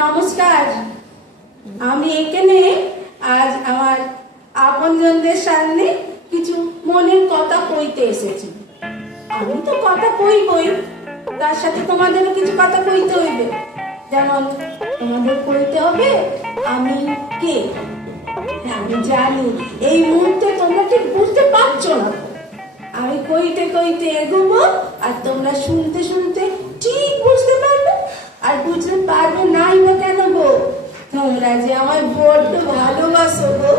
নমস্কার। আমি এখানে আজ আমার আপনজনদের সামনে কিছু মনের কথা কইতে এসেছি। আমি তো কথা কইবই, তার সাথে তোমাদেরও কিছু কথা কইতে হইবে। যেমন তোমাদের কইতে হবে আমি কে। আমি জানি এই মুহূর্তে তোমরা ঠিক বুঝতে পারছো না। আমি কইতে কইতে এগোবো আর তোমরা শুনতে শুনতে ঠিক বুঝতে পারবে। আর বুঝতে পারবে নাই বা কেন গো? তোমরা যে আমায় বড্ড ভালোবাসো গো।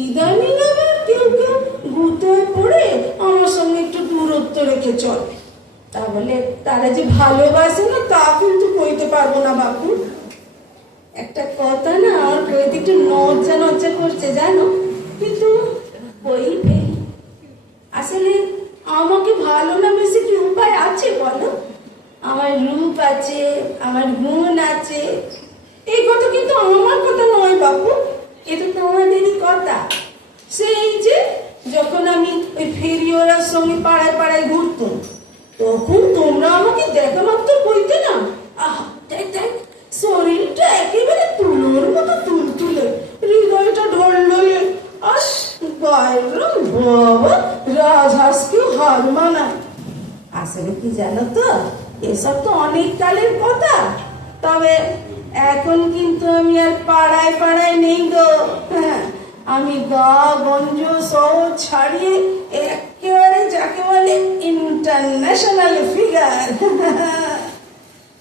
ইদানিং আবার কেউ কেউ গুটোয় পড়ে আমার সঙ্গে একটু দূরত্ব রেখে চলে। তাহলে তারা যে ভালোবাসে না তা কিন্তু কইতে পারবো না বাপু। একটা কথা না আমার কইতে একটু লজ্জা লজ্জা করছে জানো, কিন্তু কইবে। আসলে আমাকে ভালো না বেশি কি উপায় আছে বলো? আমার রূপ আছে, আমার গুণ আছে। এই কথা কিন্তু আমার কথা নয় বাপু, এটা তোমাদেরই কথা। সেই যে যখন আমি ওই ফেরিওয়ালার সঙ্গে পাড়ায় পাড়ায় ঘুরতাম, তখন তোমরা আমাকে দেখা মাত্র কইতে না, আহা দেখ দেখ শরীরটা একেবারে তুলোর মতো তুলতুলে, হৃদয়টা ঢলঢলে, আস বাইরম বাবা রাজহাঁসকেও হার মানায়। আসলে কি জানো তো, এসব তো অনেক কালের কথা। তবে এখন কিন্তু আমি আর পাড়ায় পাড়ায় নেই গো। আমি গঞ্জ শহর ছাড়িয়ে একেবারে যাকে বলে ইন্টারন্যাশনাল ফিগার।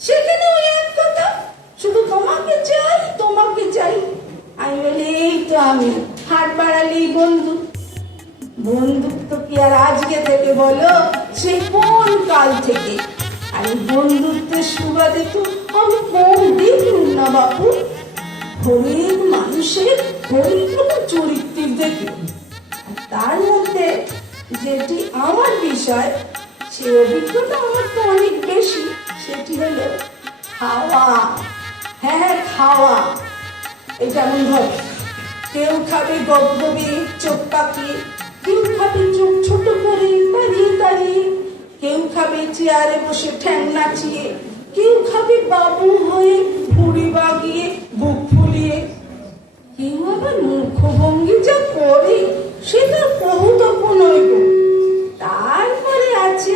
সেখানে ওই এক কথা, শুধু তোমাকে চাই তোমাকে চাই। আমি বলি এই তো আমি হাট বাড়ালেই বন্ধু। বন্ধুত্ব কি আর আজকে থেকে বলো, সেই কোন কাল থেকে। আর এই বন্ধুত্বের সুবাদে তো আমি কম দেখলুম না বাপু। হরেক মানুষের হরেক রকম চরিত্রের দেখি। তার মধ্যে যেটি আমার বিষয়, সে অভিজ্ঞতা আমার তো অনেক বেশি। সেটি হলো খাওয়া। হ্যাঁ খাওয়া। এটা এমন ধর, কেউ খাবে গবগবে চোখ পাকিয়ে, কেউ খাবে চোখ ছোট করে দাঁড়িয়ে দাঁড়িয়ে, কেউ খাবে চেয়ারে বসে ঠ্যাং নাচিয়ে, কেউ খাবে বাবু হয়ে ভুঁড়ি বাগিয়ে বুক ফুলিয়ে, কেউ আবার মুখভঙ্গি যা করে সেটা বহুতপ্য নয় গো। তারপরে আছে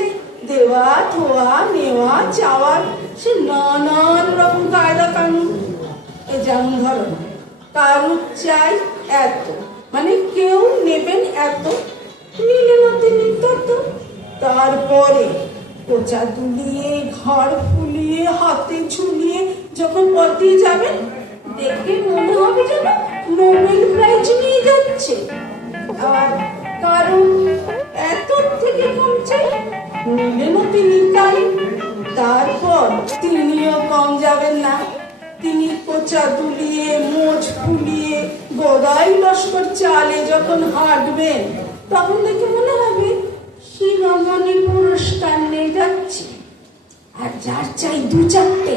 দেওয়া থোয়া নেওয়া চাওয়ার সে নানান রকম কায়দা কানুন। এ যেমন ধরো, কারুর চাই এত, মানে কেউ নেবেন এত, নিলে না তিনি তত। তারপরে কোচা দুলিয়ে ঘর ফুলিয়ে হাতে ঝুলিয়ে যখন পথে যাবেন, দেখে মনে হবে যেন নোবেল প্রাইজ নিয়ে যাচ্ছে। আর কারণ এত থেকে কম চাই, নিলে না তিনি তাই। তারপর তিনিও কম যাবেন না। তিনি কোচা দুলিয়ে মোচ ফুলিয়ে গদাই লস্কর চালে যখন হাঁটবেন, তখন দেখে মনে হবে শিরোমণি পুরস্কার নিয়ে যাচ্ছে। আর যার চাই দু চারটে,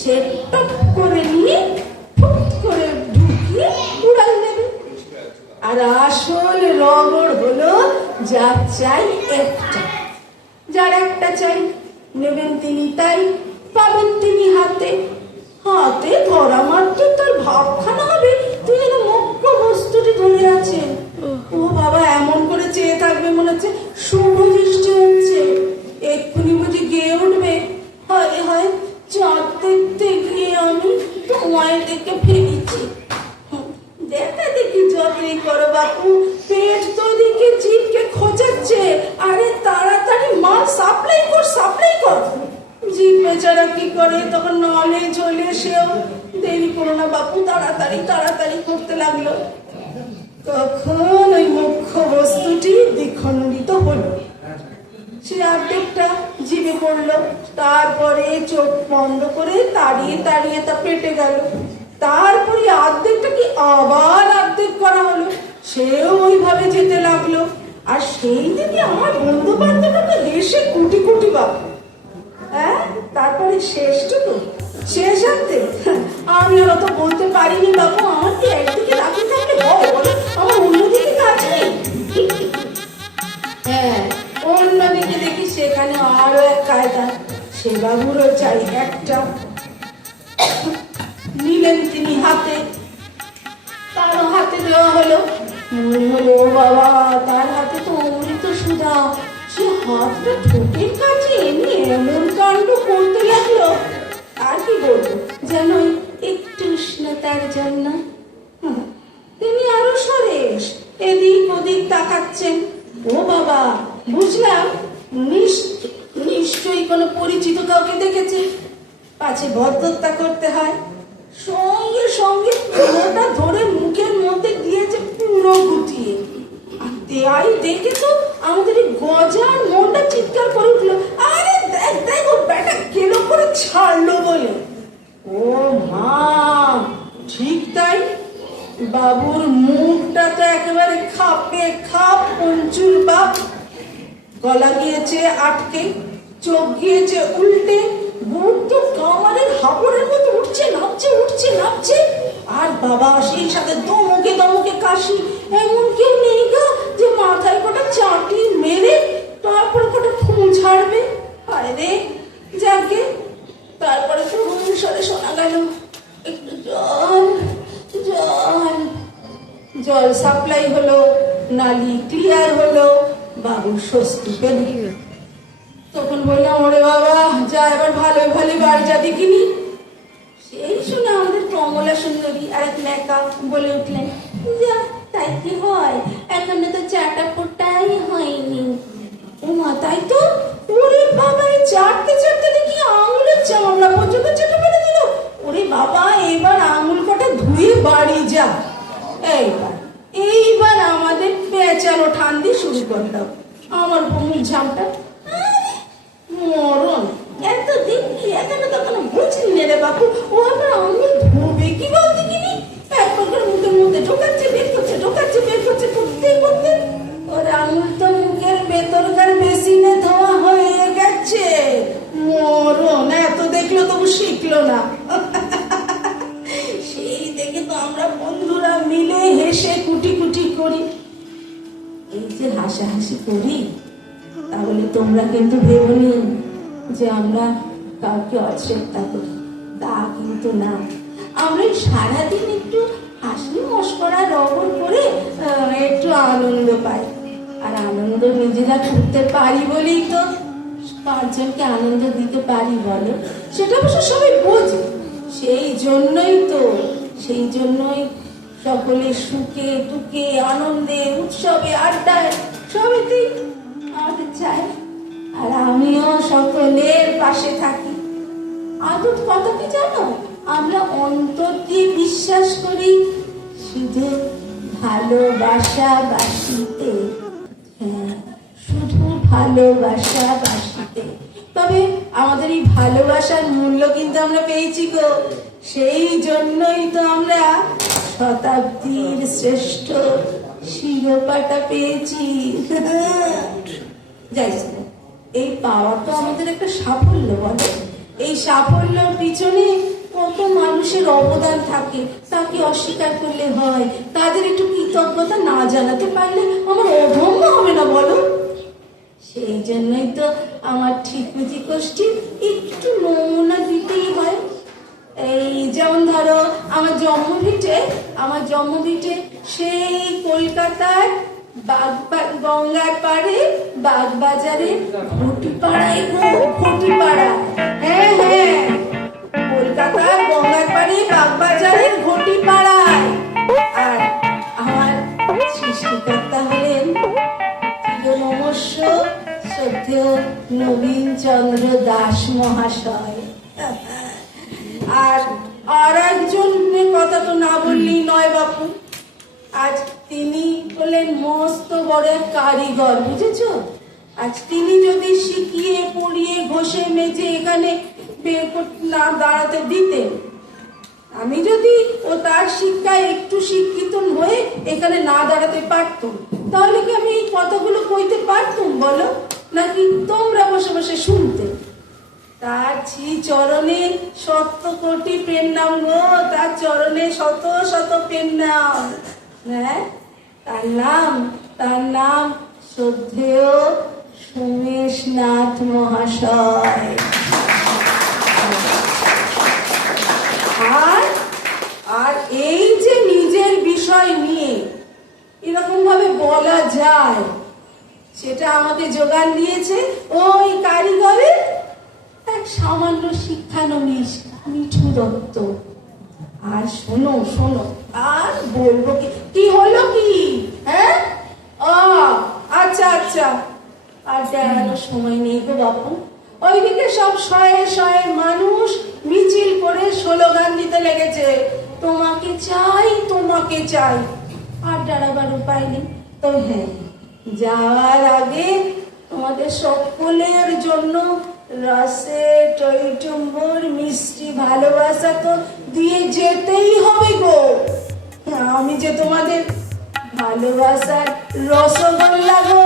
সে টপ করে নিয়ে ফুট করে ঢুকিয়ে উড়াল নেবে। আর আসল রগড় হলো যার চাই একটা। যার একটা চাই, নেবেন তিনি তাই, পাবেন তিনি হাতে। হাতে ধরা মাত্র তার ভাবখানা হবে তুই যেন মুখ্য বস্তুটি ধরে আছেন। ও বাবা, এমন করে চেয়ে থাকবে মনে হচ্ছে শুভ দৃষ্টি হচ্ছে, এক্ষুনি বুঝি গিয়ে উঠবে, হায় হায় চাঁদ দেখতে গিয়ে আমি তোমায় দেখে ফেলেছি। দেখা দেখি যতই করো বাপু, পেট তো দিকে জিভকে খোঁচাচ্ছে, আরে তাড়াতাড়ি মাল সাপ্লাই কর সাপ্লাই কর। জিভ বেচারা কি করে, তখন নলে চলে সেও দেরি করো না বাপু, তাড়াতাড়ি তাড়াতাড়ি করতে লাগলো। তখন ওই মুখ্য বস্তুটি দ্বিখণ্ডিত হলো, সে অর্ধেকটা জিভে পড়লো। তারপরে চোখ বন্ধ করে তাড়িয়ে তাড়িয়ে তা পেটে গেল। তারপরে অর্ধেকটাকে আবার অর্ধেক করা হলো, সেও ওইভাবে যেতে লাগলো। আর সেই থেকে আমার বন্ধু বান্ধবরা হেসে কুটি কুটি বাপু। হ্যাঁ, তারপরে শেষটুকু শেষ আনতে আমি আর অত বলতে পারিনি বাবু। আমার কি একদিকে রাখি থাকলে বল, আমার অন্যদিকে কাজ নেই। বাবুরও চাই একটা। নিলেন তিনি হাতে, তারও হাতে দেওয়া হলো। মনে হলো ও বাবা, তার হাতে তো অমৃত সুধা। সে হাতটা ঠোঁটের কাছে এনে এমন কাণ্ড করতে লাগলো, আর কি বলবো, যেন একটু উষ্ণতার জন্য। তিনি আরো সরেস, এদিক ওদিক তাকাচ্ছেন। ও বাবা, বুঝলাম নিশ্চয়ই কোনো পরিচিত কাউকে দেখেছে, পাছে ভদ্রতা করতে হয়। সঙ্গে সঙ্গে পুরোটা ধরে মুখের মধ্যে দিয়েছে পুরো গুটিয়ে। আর দেখে তো আমাদের এই গজার মনটা চিৎকার করে উঠলো, আরে দেখ দেখ, ও ব্যাটা কেন করে ছাড়লো বলে। ও মা, ঠিক তাই, বাবুর মুখটা তো একেবারে খাপে খাপ পঞ্চুর বাপ। গলা গিয়েছে আটকে, চোখ গিয়েছে উল্টে, বুক তো কামারের হাবড়ের মতো উঠছে নামছে উঠছে নামছে। আর বাবা সেই সাথে দমকে দমকে কাশি। এমন কেউ নেই গা যে মাথায় কটা চাটি মেরে তারপরে কটা ফুল ছাড়বে। আরে যাকে, তারপরে করুণ স্বরে শোনা গেল, একটু জল জল। জল সাপ্লাই হলো, নালি ক্লিয়ার হলো, বাবুর স্বস্তি পেল। তখন বললাম, ওরে বাবা, যা এবার ভালো ভালো বাড়ি যাবি কিনি। সেই শুনে আমাদের কমলা সুন্দরী আর এক মেকা বলে উঠলেন, যা তাই কি হয়, এখনো তো চাটা ফোটাই হয়নি। ও মা, তাই তো? ওরে বাবা, চাটতে চাটতে দেখি আঙুলের চামড়া পর্যন্ত চেটে ফেলে দিল। ওরে বাবা, এবার আঙুল কটা ধুয়ে বাড়ি যা। এইবার আমাদের পেঁচানো ঠান্ডি শুরু করলাম। আমার মুখ ঝামটা মরণ। এতদিন কি এখানে তখন বুঝলি না রে বাপু, ও আবার আঙুল ধোবে কি বলতে কিনি। একবার করে মুখের মধ্যে ঢোকাচ্ছে বের করছে, ঢোকাচ্ছে বের করছে, করতে করতে ওর আঙুল তো মুখের ভেতরকার বেসিনে ধোয়া হয়ে গেছে। মরণ, এত দেখলো তবু শিখলো না। সেই দেখে তো আমরা বন্ধুরা মিলে হেসে কুটি কুটি করি। এই যে হাসাহাসি করি, তাহলে তোমরা কিন্তু ভেবনি যে আমরা কাউকে অশ্রদ্ধা করি, তা কিন্তু না। আমরা সারাদিন একটু হাসি মস্করা রবর করে একটু আনন্দ পাই। আর আনন্দ নিজেরা করতে পারি বলেই তো পাঁচজনকে আনন্দ দিতে পারি বলে। সেটা অবশ্য সবাই বোঝে। সেই জন্যই সকলে সুখে দুঃখে আনন্দে উৎসবে আড্ডায় সবেতেই আমাদের চাই। আর আমিও সকলের পাশে থাকি। আদত কথা কি জানো, আমরা অন্তর দিয়ে বিশ্বাস করি শুধু ভালোবাসা বাসিতে। হ্যাঁ, শুধু ভালোবাসা বাসিতে। তবে আমাদের এই ভালোবাসার মূল্য কিন্তু আমরা পেয়েছি গো। সেই জন্যই তো আমরা শতাব্দীর শ্রেষ্ঠ শিরোপাটা পেয়েছি। যাইছিল, এই পাওয়া তো আমাদের একটা সাফল্য বলে। এই সাফল্যের পিছনে কত মানুষের অবদান থাকে, তাকে অস্বীকার করলে হয়? তাদের একটু কৃতজ্ঞতা না জানাতে পারলে আমার অধম্য হবে না বলো? সেই জন্যই তো আমার ঠিকুজি গোষ্ঠী একটু নমুনা দিতেই হয়। এই যেমন ধরো আমার জন্মভিটে সেই কলকাতার গঙ্গার পাড়ে বাগবাজারে ঘটিপাড়ায় গো, ঘটিপাড়া। হ্যাঁ হ্যাঁ, কলকাতার গঙ্গার পাড়ে বাগবাজারের ঘটিপাড়ায়। আর আমার সৃষ্টিকর্তা হলেন নমস্য শ্রদ্ধেয় নবীন চন্দ্র দাস মহাশয়। আর একজনের কথা তো না বললেই নয় বাপু। আজ তিনি হলেন মস্ত বড় এক কারিগর, বুঝেছো? আজ তিনি যদি শিখিয়ে পড়িয়ে ঘষে মেজে এখানে বের না দাঁড়াতে দিতেন, আমি যদি ও তার শিক্ষায় একটু শিক্ষিত হয়ে এখানে না দাঁড়াতে পারতাম, তাহলে কি আমি এই কথাগুলো কইতে পারতাম বলো? নাকি তোমরা বসে বসে শুনতে? তার চরণে 100 কোটি প্রণাম গো, তার চরণে 100 প্রণাম। হ্যাঁ, তার নাম শ্রদ্ধেয় সোমেশনাথ মহাশয়। বিষয় নিয়ে এরকম ভাবে বলা যায়, সেটা আমাকে যোগান দিয়েছে ওই কারিগরের এক সামান্য শিক্ষানবিশ মিঠু দত্ত। আর শোনো শোনো, আর বলবো কি, কি হলো কি? হ্যাঁ, আচ্ছা আচ্ছা, আর দেখানোর সময় নেই গো বাপু। ওইদিকে সব শয়ে শয়ে মানুষ মিছিল করে স্লোগান দিতে লেগেছে, তোমাকে চাই তোমাকে চাই। আর দাঁড়াবার উপায় নেই। তো হ্যাঁ, যাওয়ার আগে তোমাদের সকলের জন্য রসে টইটুম্বর মিষ্টি ভালোবাসা তো দিয়ে যেতেই হবে গো। আমি যে তোমাদের ভালোবাসার রসগোল্লা গো।